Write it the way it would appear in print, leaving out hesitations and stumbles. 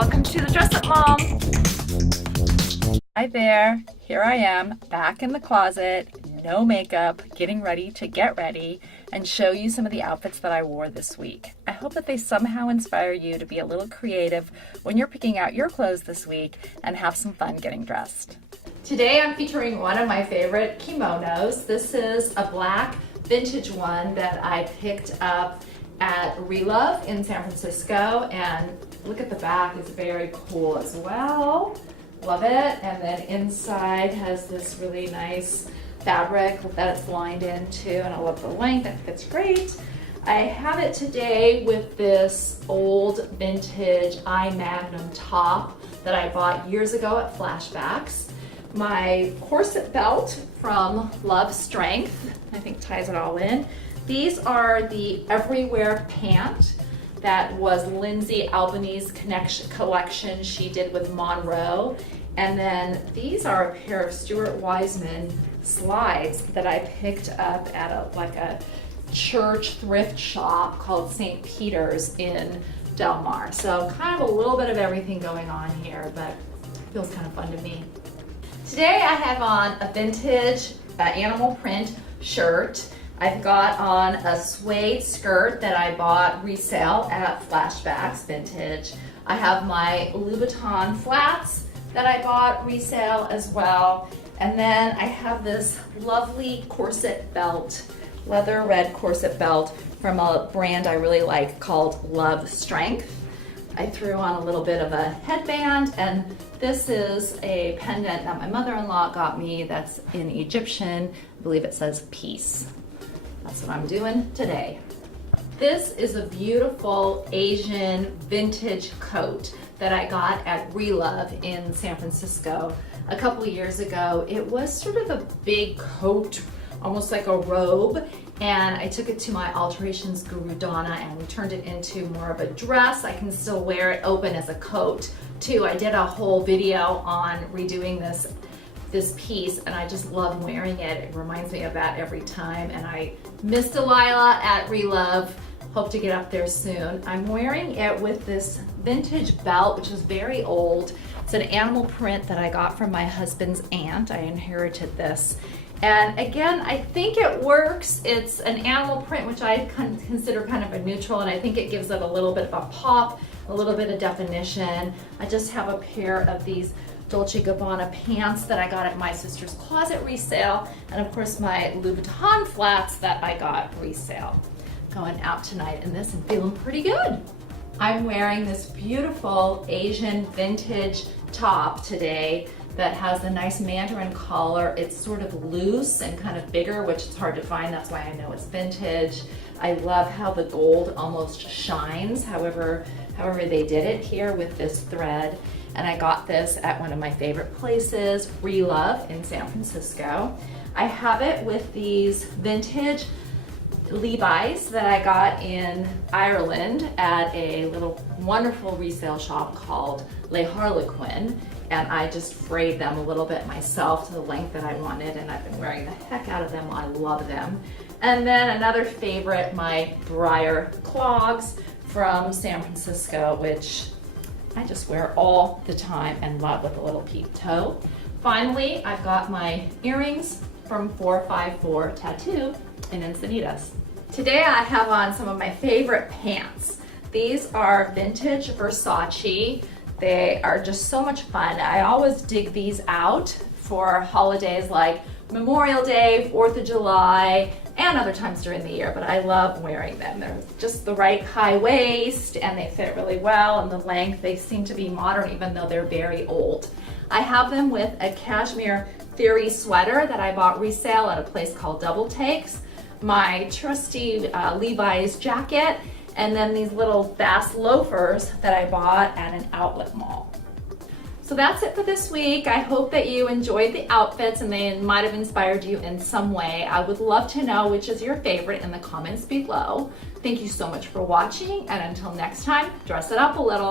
Welcome to the Dress Up Mom. Hi there, here I am back in the closet, no makeup, getting ready to get ready and show you some of the outfits that I wore this week. I hope that they somehow inspire you to be a little creative when you're picking out your clothes this week and have some fun getting dressed. Today I'm featuring one of my favorite kimonos. This is a black vintage one that I picked up at ReLove in San Francisco, and look at the back, it's very cool as well. Love it. And then inside has this really nice fabric that it's lined into, and I love the length, it fits great. I have it today with this old vintage I Magnum top that I bought years ago at Flashbacks. My corset belt from Love Strength, I think ties it all in. These are the Everywhere pant that was Lindsay Albanese collection she did with Monroe. And then these are a pair of Stuart Weitzman slides that I picked up at a church thrift shop called St. Peter's in Del Mar. So kind of a little bit of everything going on here, but it feels kind of fun to me. Today I have on a vintage animal print shirt. I've got on a suede skirt that I bought resale at Flashbacks Vintage. I have my Louboutin flats that I bought resale as well. And then I have this lovely corset belt, leather red corset belt from a brand I really like called Love Strength. I threw on a little bit of a headband, and this is a pendant that my mother-in-law got me that's in Egyptian. I believe it says peace. That's what I'm doing today. This is a beautiful Asian vintage coat that I got at ReLove in San Francisco a couple of years ago. It was sort of a big coat, almost like a robe, and I took it to my alterations guru Donna and we turned it into more of a dress. I can still wear it open as a coat too. I did a whole video on redoing this piece, and I just love wearing it. It reminds me of that every time, and I miss Delilah at ReLove. Hope to get up there soon. I'm wearing it with this vintage belt, which is very old. It's an animal print that I got from my husband's aunt. I inherited this. And again, I think it works. It's an animal print, which I consider kind of a neutral, and I think it gives it a little bit of a pop, a little bit of definition. I just have a pair of these Dolce & Gabbana pants that I got at my sister's closet resale, and of course my Louboutin flats that I got resale. Going out tonight in this and feeling pretty good. I'm wearing this beautiful Asian vintage top today that has a nice mandarin collar. It's sort of loose and kind of bigger, which is hard to find. That's why I know it's vintage. I love how the gold almost shines, however they did it here with this thread. And I got this at one of my favorite places, ReLove in San Francisco. I have it with these vintage Levi's that I got in Ireland at a little wonderful resale shop called Harlequin, and I just frayed them a little bit myself to the length that I wanted, and I've been wearing the heck out of them. I love them. And then another favorite, my Briar clogs from San Francisco, which I just wear all the time and love, with a little peep toe. Finally, I've got my earrings from 454 Tattoo in Encinitas. Today I have on some of my favorite pants. These are vintage Versace. They are just so much fun. I always dig these out for holidays like Memorial Day, 4th of July, and other times during the year, but I love wearing them. They're just the right high waist, and they fit really well, and the length, they seem to be modern even though they're very old. I have them with a cashmere Theory sweater that I bought resale at a place called Double Takes, my trusty Levi's jacket, and then these little fast loafers that I bought at an outlet mall. So that's it for this week. I hope that you enjoyed the outfits and they might have inspired you in some way. I would love to know which is your favorite in the comments below. Thank you so much for watching, and until next time, dress it up a little.